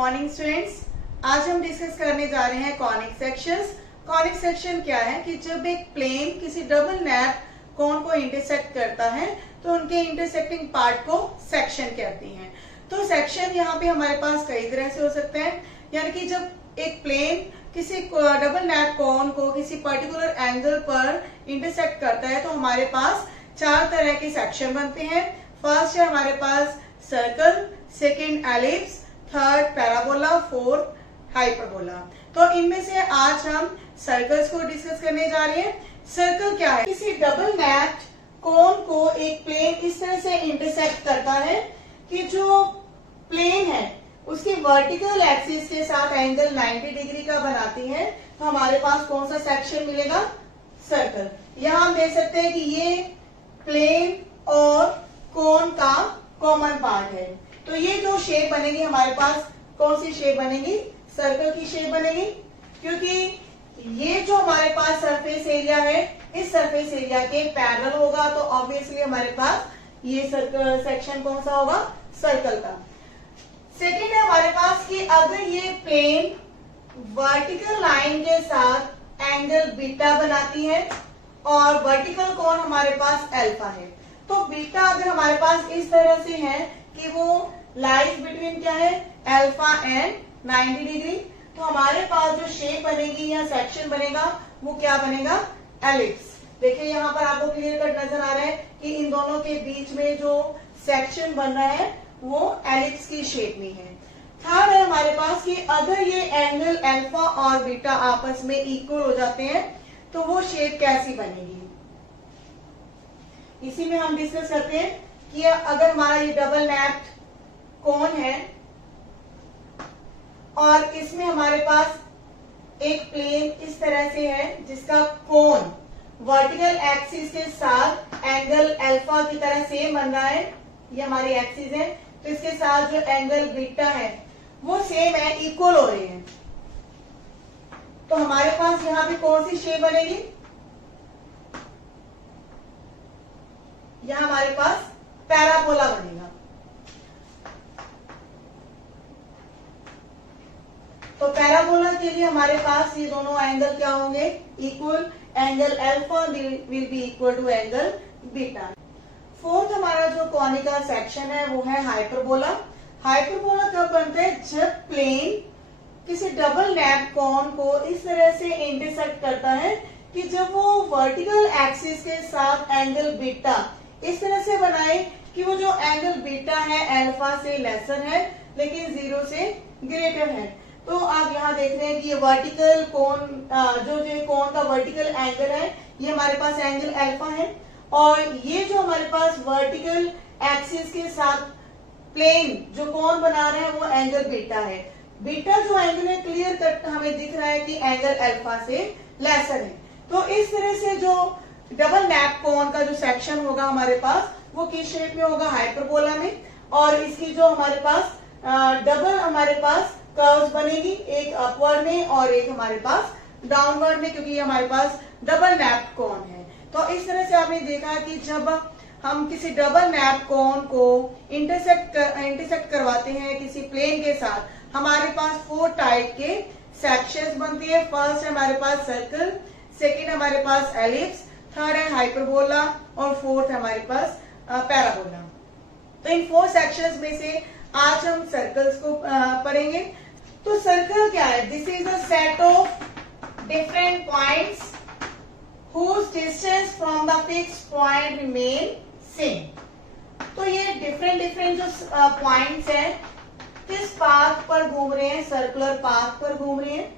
Morning students. आज हम discuss करने जा रहे हैं कॉनिक सेक्शंस। कॉनिक सेक्शन क्या है कि जब एक प्लेन किसी डबल नैप कोन को इंटरसेक्ट करता है तो उनके इंटरसेक्टिंग पार्ट को सेक्शन कहते हैं। तो सेक्शन यहाँ पे हमारे पास कई तरह से हो सकते हैं, यानी कि जब एक प्लेन किसी डबल नैप कोन को किसी पर्टिकुलर एंगल पर इंटरसेक्ट करता है तो हमारे पास चार तरह के सेक्शन बनते हैं। फर्स्ट है हमारे पास circle, second ellipse, third parabola, fourth hyperbola. तो इनमें से आज हम सर्कल्स को डिस्कस करने जा रहे हैं। सर्कल क्या है? किसी डबल नैप कोन को एक प्लेन इस तरह से इंटरसेक्ट करता है कि जो प्लेन है उसकी वर्टिकल एक्सिस के साथ एंगल 90 डिग्री का बनाती है। तो हमारे पास कौन सा सेक्शन मिलेगा? सर्कल। यहां हम देख सकते हैं कि ये प्लेन और कोन का कॉमन पार्ट है। तो ये जो शेप बनेगी हमारे पास कौन सी शेप बनेगी? सर्कल की शेप बनेगी, क्योंकि ये जो हमारे पास सरफेस एरिया है इस सरफेस एरिया के पैरेलल होगा। तो ऑब्वियसली हमारे पास ये सर्कल सेक्शन कौन सा होगा? सर्कल का। सेकेंड है हमारे पास कि अगर ये प्लेन वर्टिकल लाइन के साथ एंगल बीटा बनाती है और वर्टिकल कोण हमारे पास अल्फा है, तो बीटा अगर हमारे पास इस तरह से है कि वो लाइज बिटवीन क्या है? अल्फा एंड 90 डिग्री, तो हमारे पास जो शेप बनेगी या सेक्शन बनेगा वो क्या बनेगा? एलिप्स। देखिए यहाँ पर आपको क्लियर कट नजर आ रहा है कि इन दोनों के बीच में जो सेक्शन बन रहा है वो एलिप्स की शेप में है। थर्ड है हमारे पास कि अगर ये एंगल अल्फा और बीटा आपस में इक्वल हो जाते हैं तो वो शेप कैसी बनेगी? इसी में हम डिस्कस करते हैं कि अगर हमारा ये डबल नैप कोन है और इसमें हमारे पास एक प्लेन इस तरह से है जिसका कोन वर्टिकल एक्सिस के साथ एंगल अल्फा की तरह सेम बन रहा है, ये हमारी एक्सिस है, तो इसके साथ जो एंगल बीटा है वो सेम है, इक्वल हो रहे हैं। तो हमारे पास यहाँ पे कौन सी शेप बनेगी? यहाँ हमारे पास पैराबोला बनेगा। तो पैराबोला के लिए हमारे पास ये दोनों एंगल क्या होंगे? Equal. Angle alpha will be equal to angle beta. Fourth हमारा जो कॉनिकल सेक्शन है वो है हाइपरबोला। हाइपरबोला कब बनता है? जब प्लेन किसी डबल नैप कोन को इस तरह से इंटरसेक्ट करता है कि जब वो वर्टिकल एक्सिस के साथ एंगल बीटा इस तरह से बनाए कि वो जो एंगल बीटा है अल्फा से लेसर है लेकिन 0 से ग्रेटर है। तो आप यहाँ देख रहे हैं कि ये वर्टिकल कोन जो कोन का वर्टिकल एंगल है ये हमारे पास एंगल अल्फा है, और ये जो हमारे पास वर्टिकल एक्सिस के साथ प्लेन जो कोन बना रहे हैं वो एंगल बीटा है। बीटा जो एंगल है क्लियर कट हमें दिख रहा है कि एंगल अल्फा से लेसर है। तो इस तरह से जो डबल नैप कोन का जो सेक्शन होगा हमारे पास वो किस शेप में होगा? हाइपरबोला में। और इसकी जो हमारे पास डबल हमारे पास कर्व्स बनेगी, एक अपवर्ड में और एक हमारे पास डाउनवर्ड में, क्योंकि हमारे पास डबल नैप कोन है। तो इस तरह से आपने देखा कि जब हम किसी डबल नैप कोन को इंटरसेक्ट करवाते हैं किसी प्लेन के साथ, हमारे पास 4 टाइप के सेक्शंस बनती है। फर्स्ट है हमारे पास सर्कल, सेकेंड हमारे पास एलिप्स, थर्ड है हाइपरबोला और फोर्थ है हमारे पास पैराबोला। तो इन 4 सेक्शंस में से आज हम सर्कल्स को पढ़ेंगे। तो सर्कल क्या है? This is a set of different points whose distance from the fixed point remain same। तो ये डिफरेंट जो पॉइंट्स हैं किस पाथ पर घूम रहे हैं? सर्कुलर पाथ पर घूम रहे हैं।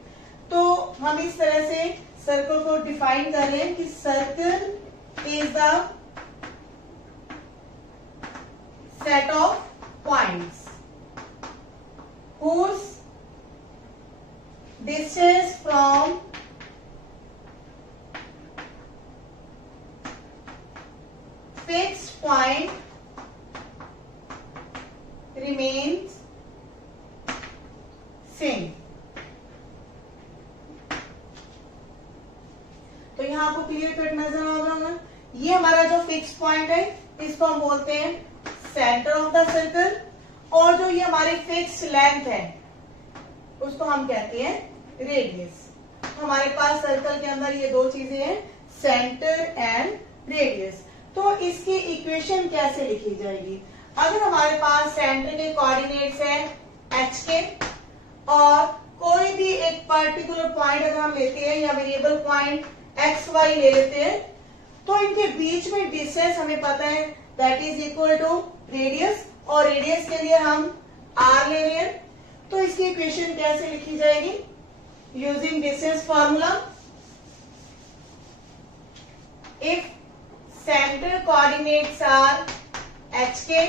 तो हम इस तरह से सर्कल को डिफाइन कर रहे हैं कि circle is the set of points whose distance from fixed point remains same। तो यहाँ आपको क्लियर कट नजर आ रहा होगा। ये हमारा जो फिक्स पॉइंट है इसको हम बोलते हैं सेंटर ऑफ द सर्कल, और जो ये हमारी फिक्स लेंथ है उसको हम कहते हैं रेडियस। हमारे पास सर्कल के अंदर ये दो चीजें हैं, सेंटर एंड रेडियस। तो इसकी इक्वेशन कैसे लिखी जाएगी? अगर हमारे पास सेंटर के कोऑर्डिनेट्स है एच के और कोई भी एक पर्टिकुलर पॉइंट अगर हम लेते हैं या वेरिएबल पॉइंट एक्स वाई ले लेते हैं, तो इनके बीच में डिस्टेंस हमें पता है that is equal to radius, और रेडियस के लिए हम आर ले रहे हैं। तो इसकी इक्वेशन कैसे लिखी जाएगी? Using distance formula, if centre coordinates are h k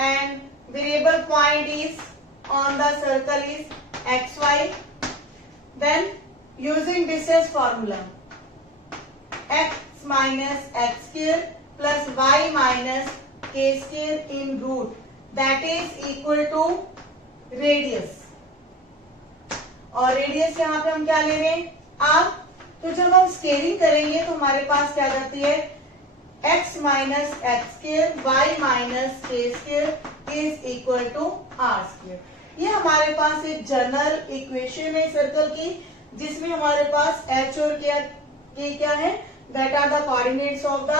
and variable point is on the circle is xy, then using distance formula x minus x square plus y minus k square in root that is equal to radius, और radius यहाँ पे हम क्या ले रहे हैं? r। तो जब हम स्केलिंग करेंगे तो हमारे पास क्या जाती है? x minus x square y minus k square is equal to r square. ये हमारे पास एक जनरल इक्वेशन है सर्कल की, जिसमें हमारे पास h और k क्या है? That are the coordinates of the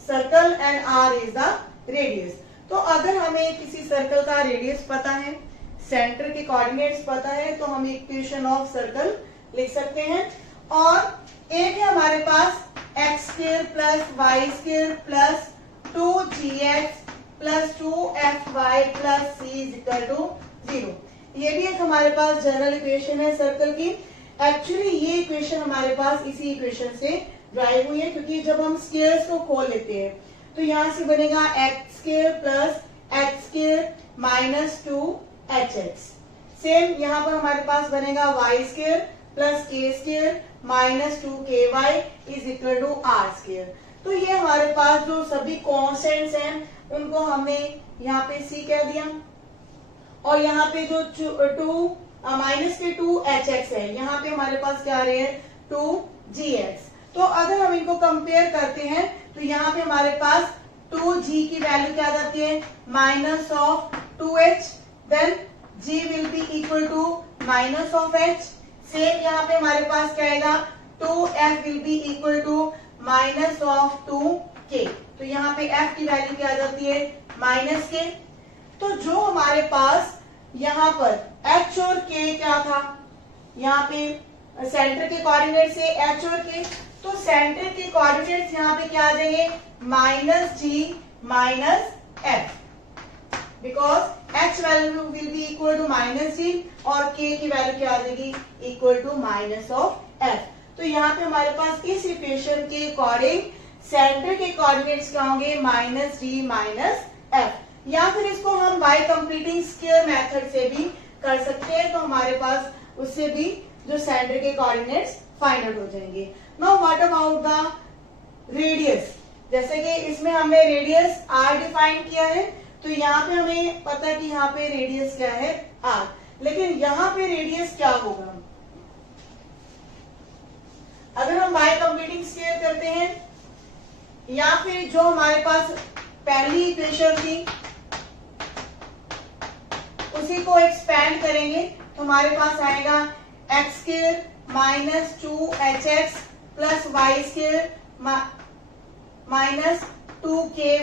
circle and r is the radius. तो अगर हमें किसी सर्कल का रेडियस पता है, सेंटर के कोऑर्डिनेट्स पता है, तो हम इक्वेशन ऑफ सर्कल लिख सकते हैं। और एक है हमारे पास x square plus y square plus 2gx plus 2fy plus c is equal to 0। ये भी एक हमारे पास जनरल इक्वेशन है सर्कल की। एक्चुअली ये इक्वेशन हमारे पास इसी इक्वेशन से ड्राइव हुई है, क्योंकि जब हम स्क्वायर्स को खोल लेते हैं तो यहाँ से बनेगा x square plus x square minus 2hx। Same यहाँ पर हमारे पास बनेगा y square plus k square minus 2ky is equal to r square. तो ये हमारे पास जो सभी कॉन्स्टेंट्स हैं उनको हमने यहाँ पे c कह दिया, और यहाँ पे जो माइनस के 2hx है, यहाँ पे हमारे पास क्या आ रहे हैं? 2gx। तो अगर हम इनको कंपेयर करते हैं तो यहाँ पे हमारे पास 2g की वैल्यू क्या जाती है? Minus of 2h, then g will be equal to minus of h। Same यहाँ पे हमारे पास क्या आएगा? 2f will be equal to minus of 2k। तो यहाँ पे f की वैल्यू क्या आ जाती है? माइनस के। तो जो हमारे पास यहाँ पर h और k क्या था? यहाँ पे सेंटर के कोऑर्डिनेट से h और k, तो सेंटर के कोऑर्डिनेट्स यहाँ पे क्या आ जाएंगे? Minus g minus f, because h value will be equal to minus g और k की वैल्यू क्या आ जाएगी? Equal to minus of f। तो यहाँ पे हमारे पास इस इक्वेशन के अकॉर्डिंग सेंटर के कोऑर्डिनेट्स क्या होंगे? माइनस g माइनस f, या फिर इसको हम बाय कंप्लीटिंग स्क्वायर मेथड से भी कर सकते हैं। तो हमारे पास उससे भी जो सेंटर के कोऑर्डिनेट्स फाइंड आउट हो जाएंगे। Now what about the radius? जैसे कि इसमें हमने रेडियस r डिफाइन किया है, तो यहाँ पे हमें पता है कि यहाँ पे रेडियस क्या है? r, लेकिन यहाँ पे रेडियस क्या होगा? अगर हम बाय कंप्लीटिंग स्क्वायर करते हैं या फिर जो हमारे पास पहली इक्वेशन थी उसी को एक्सपेंड करेंगे, तो हमारे पास आएगा x square minus 2hx plus y square minus 2ky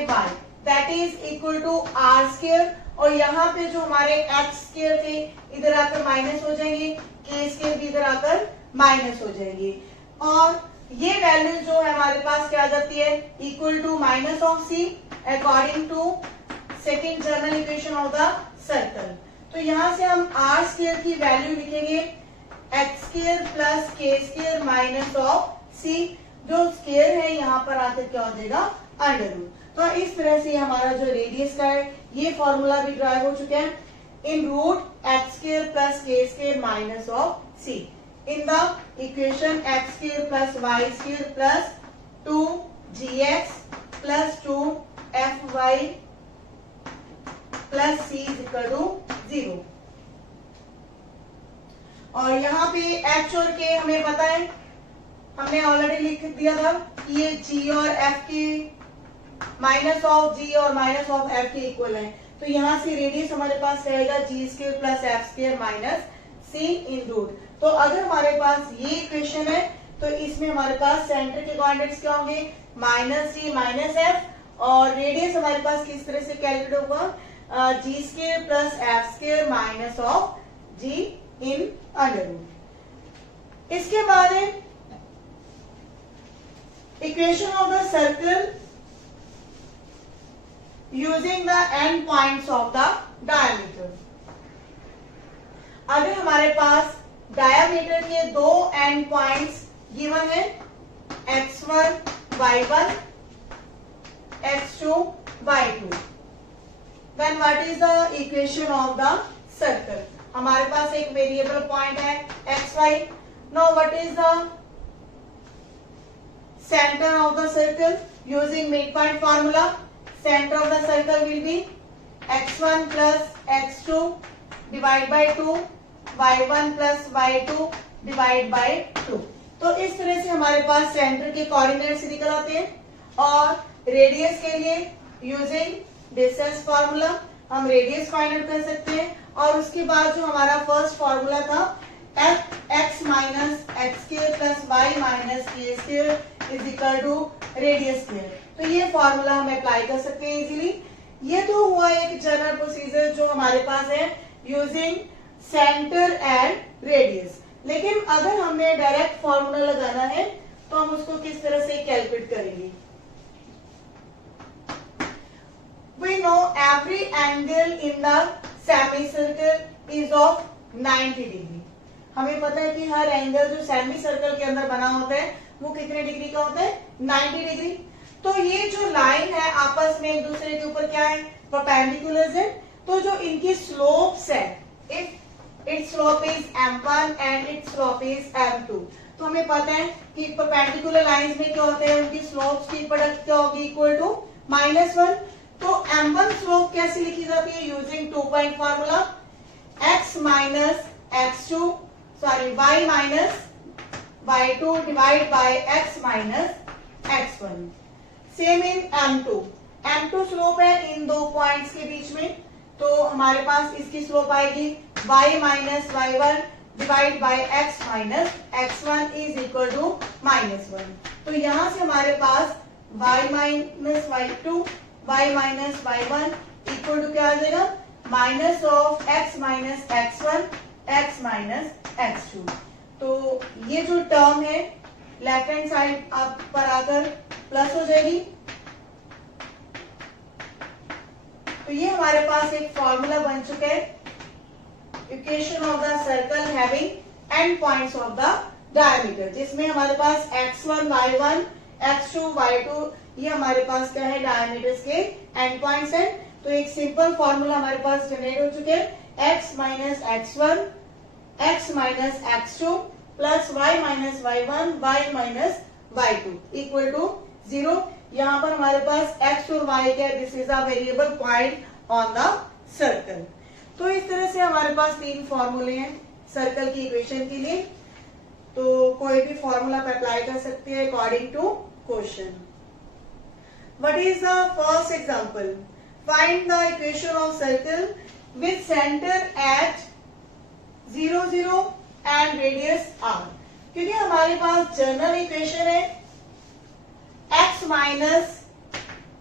that is equal to r square. और यहाँ पे जो हमारे एक्स स्क्वायर थे इधर आकर माइनस हो जाएंगे, के स्क्वायर भी इधर आकर माइनस हो जाएंगे, और ये वैल्यू जो है हमारे पास क्या आ जाती है? Equal to minus of c according to second general equation of the circle. तो यहाँ से हम आर स्क्वायर की वैल्यू लिखेंगे x square plus k square minus of c, जो स्क्वायर है यहाँ पर आकर क्या हो जाएगा? Under root. तो इस तरह से हमारा जो रेडियस का है ये फॉर्मूला भी ड्राइव हो चुका है इन root x square plus k square minus of c। In the equation x square plus y square plus 2gx plus 2fy plus c is equal to 0। और यहाँ पे h और k हमें पता है, हमने ऑलरेडी लिख दिया था कि ये g और f के माइनस ऑफ g और माइनस ऑफ f के इक्वल है। तो यहाँ से रेडियस हमारे पास रहेगा g square plus f square minus c in root. तो अगर हमारे पास ये इक्वेशन है तो इसमें हमारे पास सेंटर के कोऑर्डिनेट्स क्या होंगे, माइनस जी माइनस एफ, और रेडियस हमारे पास किस तरह से कैलकुलेट होगा, g square plus f square minus of g in under root. इसके बाद है equation of the circle using the end points of the diameter. अगर हमारे पास डायमीटर के दो एंड पॉइंट्स गिवन है, x1 y1 x2 y2, then what is the equation of the circle? हमारे पास एक वेरिएबल पॉइंट है xy. Now what is the center of the circle? Using midpoint formula, center of the circle will be x1 plus x2 divide by 2, y1 plus y2 divide by 2. तो इस तरह से हमारे पास centre के coordinates निकल आते हैं, और रेडियस के लिए यूजिंग डिस्टेंस फार्मूला हम रेडियस फाइंड आउट कर सकते हैं। और उसके बाद जो हमारा फर्स्ट फार्मूला था x minus x square plus y minus k square is equal to radius square, तो ये फार्मूला हम अप्लाई कर सकते हैं इजीली। ये तो हुआ एक जनरल प्रोसीजर जो हमारे पास है यूजिंग सेंटर एंड रेडियस। लेकिन अगर हमने डायरेक्ट फार्मूला लगाना है तो हम उसको किस तरह से कैलकुलेट करेंगे। We know every angle in the semicircle is of 90 degree. हमें पता है कि हर एंगल जो सेमी सर्कल के अंदर बना होता है वो कितने डिग्री का होता है, 90 डिग्री। तो ये जो लाइन है आपस में एक दूसरे के ऊपर क्या है, परपेंडिकुलर है। तो जो इनकी स्लोप्स है, if its slope is m1 and its slope is m2, तो हमें पता है कि परपेंडिकुलर लाइंस में क्या होते हैं, उनकी स्लोप्स की प्रोडक्ट क्या होगी, इक्वल टू -1। तो m1 स्लोप कैसे लिखी जाती है, using 2 point formula, x minus x2 sorry y minus y2 divide by x minus x1। Same in m2 slope है इन दो पॉइंट्स के बीच में, तो हमारे पास इसकी स्लोप आएगी y minus y1 divide by x minus x1 is equal to -1। तो यहां से हमारे पास y minus y2 y minus y1 equal to क्या आ जाएगा, minus of x minus x1 x minus x2। तो ये जो टर्म है लेफ्ट हैंड साइड आप पर आकर प्लस हो जाएगी। तो ये हमारे पास एक फॉर्मूला बन चुका है, equation of the circle having and points of the diameter, जिसमें हमारे पास x1 y1 x2 y2 ये हमारे पास क्या है, डायमीटर्स के एंड पॉइंट्स हैं। तो एक सिंपल फॉर्मूला हमारे पास जनरेट हो चुके हैं, x minus x1 x minus x2 plus y minus y1 y minus y2 equal to 0। यहाँ पर हमारे पास x और y क्या है, this is a variable point on the circle. तो इस तरह से हमारे पास 3 फॉर्मूले हैं सर्कल की इक्वेशन के लिए। तो कोई भी फॉर्मूला पे अप्लाई कर सकते हैं according to question. What is the first example, find the equation of circle with centre at 0 0 and radius r। क्योंकि हमारे पास जनरल इक्वेशन है x minus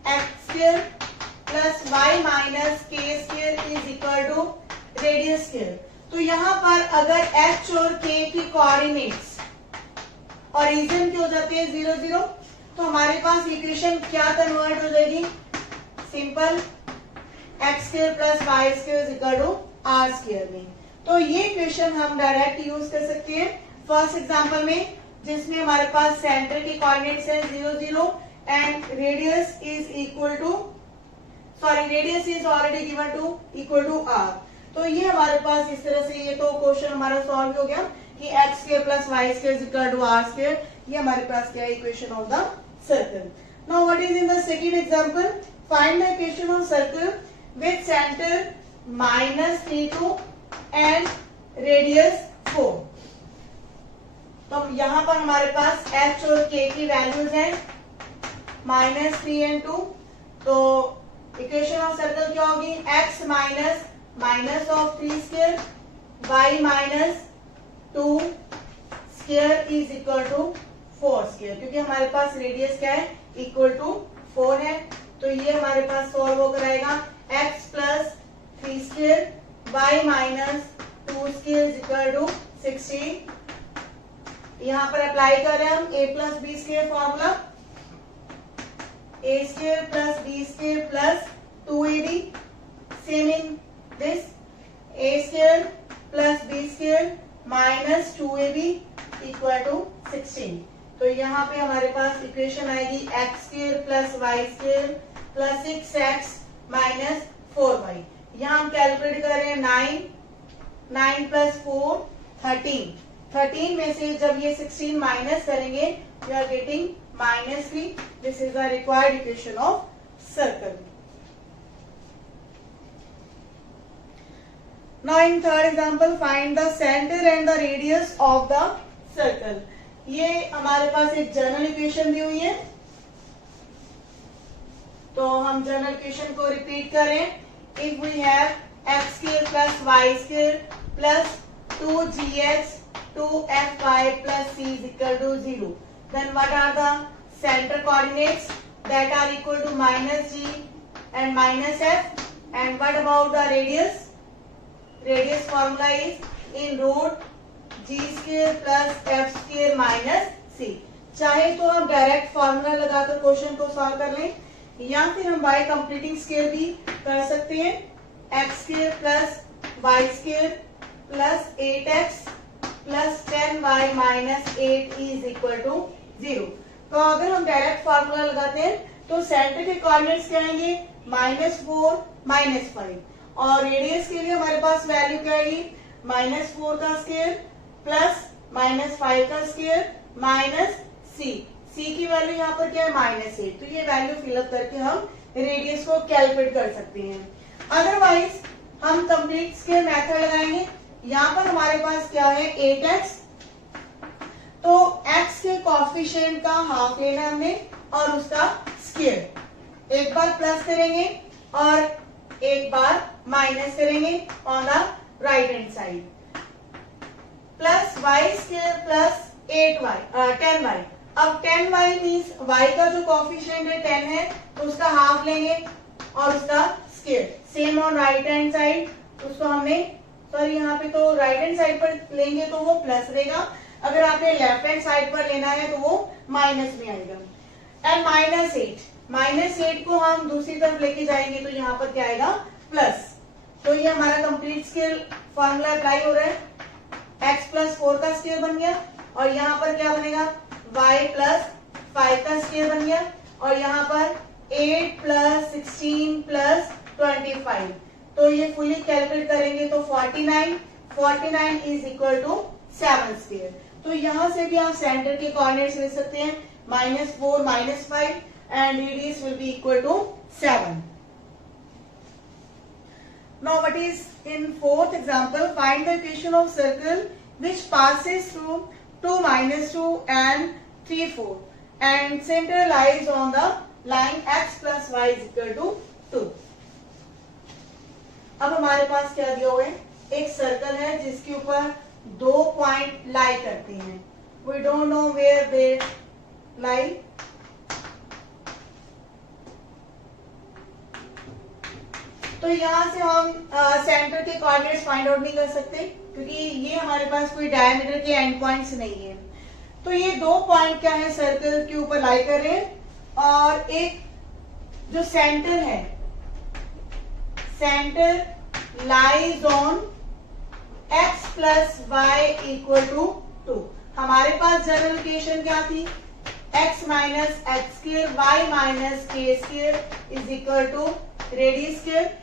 x square plus y minus k square is equal to radius square. तो यहाँ पर अगर h और k की कोऑर्डिनेट्स ओरिजिन के हो जाते हैं 0 0, तो हमारे पास इक्वेशन क्या कन्वर्ट हो जाएगी, simple x square plus y square is equal to r square में। तो ये इक्वेशन हम डायरेक्ट यूज कर सकते हैं फर्स्ट एग्जांपल में, जिसमें हमारे पास सेंटर के कोऑर्डिनेट्स है 0 0 and radius is equal to radius is already given to equal to r। तो ये हमारे पास इस तरह से ये तो क्वेश्चन हमारा सॉल्व हो गया कि x square plus y square is equal to r square. ये हमारे पास क्या है, equation of the circle. Now what is in the second example, find the equation of circle with centre -3 and radius 4। तो यहाँ पर हमारे पास h और k की वैल्यूज हैं -3 and 2। तो इक्वेशन ऑफ सर्कल क्या होगी, x minus minus of 3 square y minus 2 square is equal to 4 square, क्योंकि हमारे पास रेडियस क्या है, इक्वल टू 4 है। तो ये हमारे पास सॉल्व होकर आएगा x plus 3 square y minus 2 square is equal to 16। यहाँ पर अप्लाई कर रहे हैं हम a plus b square formula, a square plus b square plus 2ab, same in this a square plus b square minus 2ab equal to 16। तो यहाँ पे हमारे पास इक्वेशन आएगी x square plus y square plus 6x minus 4y। यहाँ हम calculate कर रहे हैं 9 प्लस 4 13 में से जब ये 16 माइनस करेंगे we are getting -3। This is the required equation of circle. Now in third example, find the center and the radius of the circle. ये हमारे पास एक जनरल इक्वेशन दी हुई है, तो हम जनरल इक्वेशन को रिपीट करें। If we have x square plus y square plus 2gx 2fy plus c is equal to 0, then what are the center coordinates that are equal to -g and -f, and what about the radius? Radius formula is in root g square plus f square minus c। चाहे तो हम direct formula लगाकर question को solve कर लें, या फिर हम बाय कंप्लीटिंग स्क्वायर भी कर सकते हैं। x square plus y square plus 8x plus 10y minus 8 is equal to 0। तो अगर हम डायरेक्ट फॉर्मूला लगाते हैं तो सेंटर के कोऑर्डिनेट्स क्या आएंगे, -4 -5, और रेडियस के लिए हमारे पास वैल्यू क्या आएगी, -4 का स्क्वायर प्लस -5 का स्क्वायर माइनस c की वैल्यू यहाँ पर क्या है, -8। तो ये वैल्यू फिलअप करके हम रेडियस को कैलकुलेट कर सकते हैं। अदरवाइज हम कंप्लीट स्क्वायर मेथड लगाएंगे। यहाँ पर हमारे पास क्या है, 8x, तो x के कोएफिशिएंट का हाफ लेना हमने और उसका स्क्वायर, एक बार प्लस करेंगे और एक बार माइनस करेंगे on the right hand side, plus y square plus 10y। अब 10y मीन्स y का जो कोएफिशिएंट है 10 है, तो उसका हाफ लेंगे और उसका square, same on right hand side. उसको हमने सॉरी यहाँ पे तो राइट हैंड साइड पर लेंगे तो वो प्लस रहेगा, अगर आपने लेफ्ट हैंड साइड पर लेना है तो वो माइनस में आएगा। एंड -8 को हम दूसरी तरफ लेके जाएंगे तो यहाँ पर क्या आएगा, प्लस। तो ये हमारा कंप्लीट स्क्वायर फॉर्मूला अप्लाई हो रहा है, x प्लस 4 का स्क्वायर बन गया, और यहाँ पर क्या बनेगा, y प्लस 5 का स्क्वायर बन गया, और यहाँ पर 8 प्लस 16 प्लस 25। तो ये फुली कैलकुलेट करेंगे तो 49 इज इक्वल टू 7 स्क्वायर। तो यहाँ से भी आप सेंटर के कोऑर्डिनेट्स ले सकते हैं, -4 -5, and radius will be equal to 7। Now what is in fourth example, find the equation of circle which passes through 2 -2 and 3 4 and center lies on the line x plus y is equal to 2। अब हमारे पास क्या दिया हुआ है, एक circle है जिसके ऊपर 2 पॉइंट लाई करते हैं। We don't know where they lie। तो यहाँ से हम सेंटर के कोऑर्डिनेट्स फाइंड आउट नहीं कर सकते, क्योंकि ये हमारे पास कोई डायमीटर के एंड पॉइंट्स नहीं है। तो ये 2 पॉइंट क्या है, सर्कल के ऊपर लाई कर रहे हैं, और एक जो सेंटर है, centre lies on x plus y equal to 2। हमारे पास जनरल इक्वेशन क्या थी, x minus x square y minus k square is equal to radius square.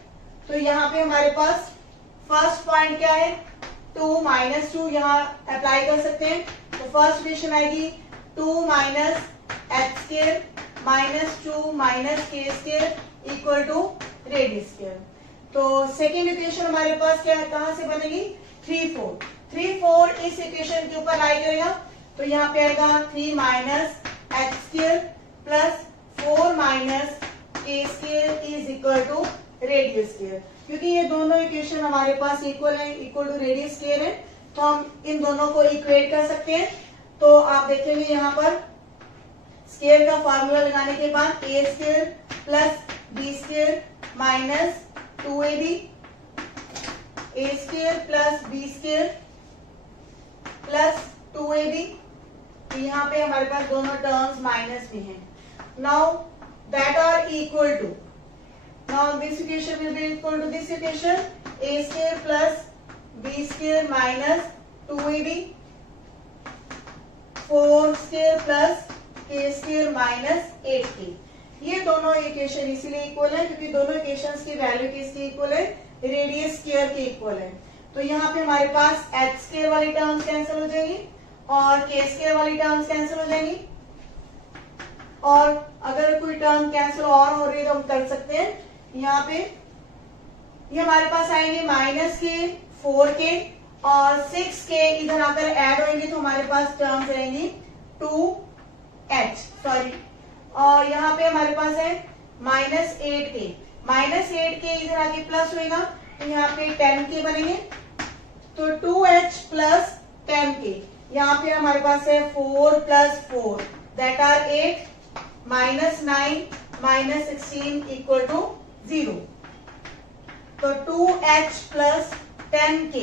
तो यहाँ पे हमारे पास फर्स्ट पॉइंट क्या है, 2 -2, यहाँ अप्लाई कर सकते हैं। तो फर्स्ट इक्वेशन आएगी 2 minus x square minus 2 minus k square equal to radius square. तो सेकेंड इक्वेशन हमारे पास क्या है, कहां से बनेगी, 3 4 इस इक्वेशन के ऊपर लाई करेगा। तो यहाँ पे आएगा 3 minus x square plus 4 minus k square is equal to radius square. क्योंकि ये दोनों इक्वेशन हमारे पास इक्वल है, इक्वल टू रेडियस स्क्वायर है, तो हम इन दोनों को इक्वेट कर सकते हैं। तो आप देखेंगे यहाँ पर स्क्वायर का फॉर्मूला लगाने के बाद a square plus b square minus 2ab, a square plus b square plus 2ab। तो यहाँ पे हमारे पास दोनों टर्म्स माइनस में हैं। Now that are equal to, now this equation will be equal to this equation, a square plus b square minus 2ab, 4 square plus k square minus 8k। ये दोनों equation इसीलिए इक्वल है क्योंकि दोनों equations की value किसकी equal है, radius square की इक्वल है। तो यहाँ पे हमारे पास h स्क्वायर वाली टर्म्स कैंसिल हो जाएगी और k स्क्वायर वाली टर्म्स कैंसिल हो जाएंगी, और अगर कोई टर्म कैंसिल और हो रही है तो हम कर सकते हैं। यहाँ पे ये हमारे पास आएंगे माइनस के 4k और 6k इधर आकर ऐड होंगे तो हमारे पास टर्म्स रहेंगी 2h, सॉरी, और यहाँ पे हमारे पास है माइनस 8k, माइनस 8k इधर आके प्लस होएगा तो यहाँ पे 10k बनेंगे, तो 2h प्लस 10k। यहाँ पे हमारे पास है 4 plus 4 that are 8 minus 9 minus 16 equal to 0। तो 2h प्लस 10k,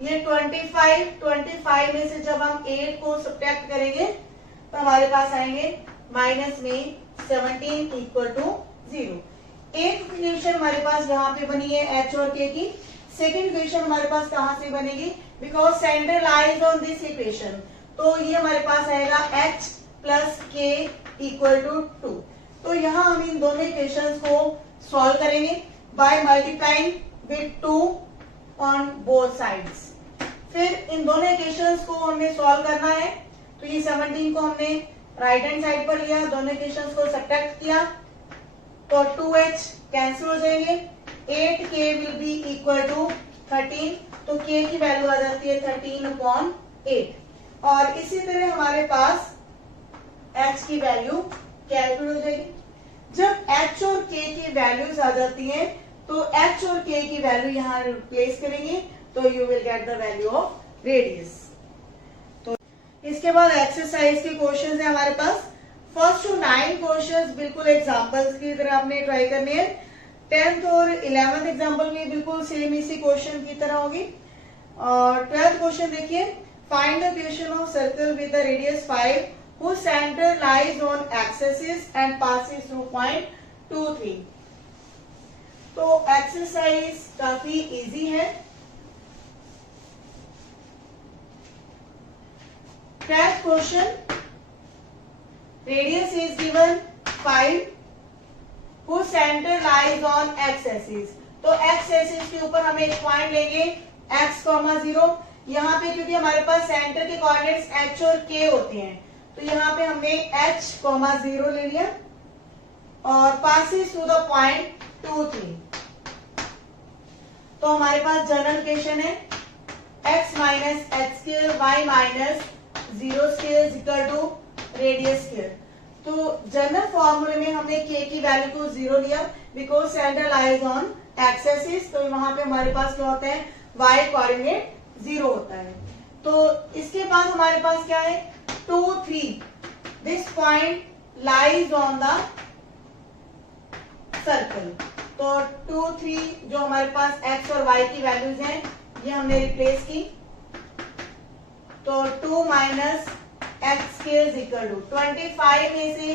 ये 25 में से जब हम 8 को सब्ट्रैक्ट करेंगे तो हमारे पास आएंगे माइनस में 17 इक्वल टू 0। एक इक्वेशन हमारे पास यहाँ पे बनी है h और k की। सेकेंड इक्वेशन हमारे पास कहाँ से बनेगी, because centre lies on this equation, तो ये हमारे पास आएगा h plus k equal to 2। तो यहाँ हम इन दोनों इक्वेशंस को सॉल्व करेंगे by multiplying with 2 on both sides. फिर इन दोनों इक्वेशंस को हमने सॉल्व करना है, तो ये 17 को हमने राइट हैंड साइड पर लिया, दोनों इक्वेशंस को सब्ट्रैक्ट किया तो 2h कैंसिल हो जाएंगे, 8k will be equal to 13, तो k की वैल्यू आ जाती है 13/8। और इसी तरह हमारे पास h की वैल्यू कैलकुलेट हो जाएगी। जब h और k की वैल्यूज आ जाती हैं तो h और k की वैल्यू यहाँ रिप्लेस करेंगे तो you will get the value of radius. तो इसके बाद एक्सरसाइज के क्वेश्चंस है हमारे पास। फर्स्ट टू 9 क्वेश्चंस बिल्कुल एग्जांपल्स की तरह आपने ट्राई करनी है। 10th और 11th एग्जांपल में बिल्कुल सेम इसी क्वेश्चन की तरह होगी। और 12th क्वेश्चन देखिए, find the question of circle with the radius 5 whose center lies on x-axis and passes through point 2, 3। तो एक्सरसाइज काफी इजी है। 10th question, radius is given 5 whose center lies on x-axis। तो x-axis के ऊपर हम एक point लेंगे x, 0। यहाँ पे क्योंकि हमारे पास सेंटर के कोऑर्डिनेट्स h और k होते हैं तो यहाँ पे हमने h, 0 ले लिया और पासिस टू द पॉइंट 2, 3। तो हमारे पास जनरल इक्वेशन है x minus h square y minus 0 square equal to radius square. तो जनरल फॉर्मूले में हमने k की वैल्यू को 0 लिया because centre lies on x axis, तो वहां पे हमारे पास क्या होता है, y कोऑर्डिनेट 0 होता है। तो इसके बाद हमारे पास क्या है, 2, 3, this point lies on the circle. तो 2, 3 जो हमारे पास x और y की वैल्यूज हैं ये हमने रिप्लेस की, तो 2 minus x square equal to 25 में से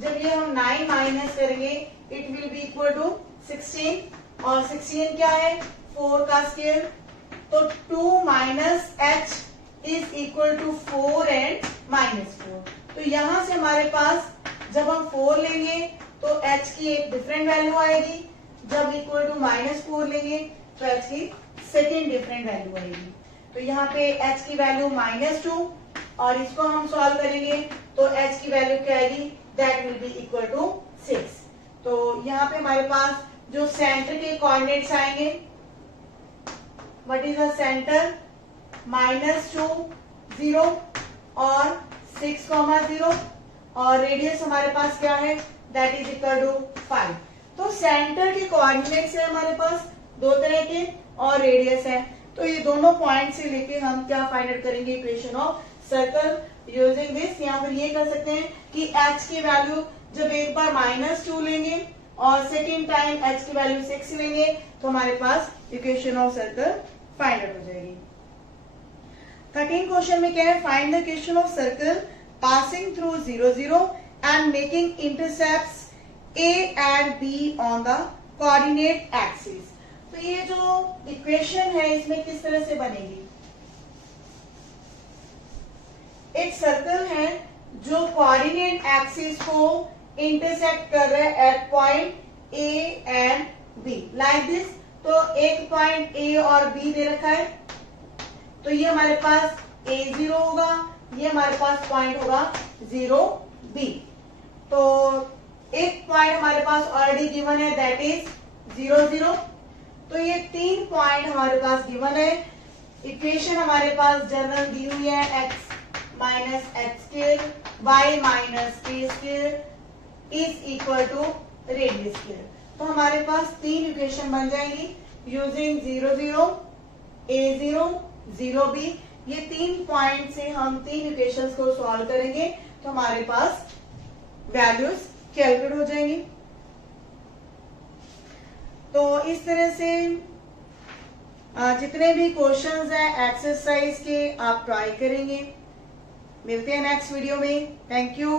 जब ये हम 9 माइनस करेंगे it will be equal to 16, और 16 क्या है, 4 का स्क्वायर। तो 2 minus h is equal to 4 and minus 4। तो यहां से हमारे पास जब हम 4 लेंगे तो h की एक डिफरेंट वैल्यू आएगी, जब इक्वल टू -4 लेंगे तो h की सेकेंड डिफरेंट वैल्यू आएगी। तो यहाँ पे h की वैल्यू -2 और इसको हम सॉल्व करेंगे तो h की वैल्यू क्या आएगी, that will be equal to 6। तो यहाँ पे हमारे पास जो सेंटर के कोऑर्डिनेट्स आएंगे, व्हाट इज द सेंटर, -2, 0 और 6, 0, और रेडियस हमारे पास क्या है, दैट इज इक्वल टू 5। तो सेंटर के कोऑर्डिनेट्स है हमारे पास दो तरह के और रेडियस है, तो ये दोनों पॉइंट से लेके हम क्या फाइंड आउट करेंगे equation of circle using this. या फिर ये कर सकते हैं कि h की वैल्यू जब एक बार -2 लेंगे और सेकेंड टाइम h की वैल्यू 6 लेंगे तो हमारे पास equation of circle find out हो जाएगी। 13 क्वेश्चन में क्या है, find the equation of circle passing through 0 0 and making intercepts a and b on the coordinate axis. तो ये जो इक्वेशन है इसमें किस तरह से बनेगी, एक सर्कल है जो कोऑर्डिनेट एक्सिस को इंटरसेक्ट कर रहा है at point A and B like this. तो एक पॉइंट A और B दे रखा है, तो ये हमारे पास A0 होगा, ये हमारे पास पॉइंट होगा 0B। तो एक पॉइंट हमारे पास ऑलरेडी गिवन है दैट इज 0 0। तो ये 3 पॉइंट हमारे पास गिवन है। इक्वेशन हमारे पास जनरल दी हुई है x minus h square y minus k square is equal to radius square. तो हमारे पास 3 इक्वेशन बन जाएंगी यूजिंग 0 0 A0 0B। ये 3 पॉइंट से हम 3 इक्वेशंस को सॉल्व करेंगे तो हमारे पास वैल्यूज कैलकुलेट हो जाएंगी। तो इस तरह से जितने भी क्वेश्चंस हैं एक्सरसाइज के आप ट्राई करेंगे। मिलते हैं नेक्स्ट वीडियो में। Thank you.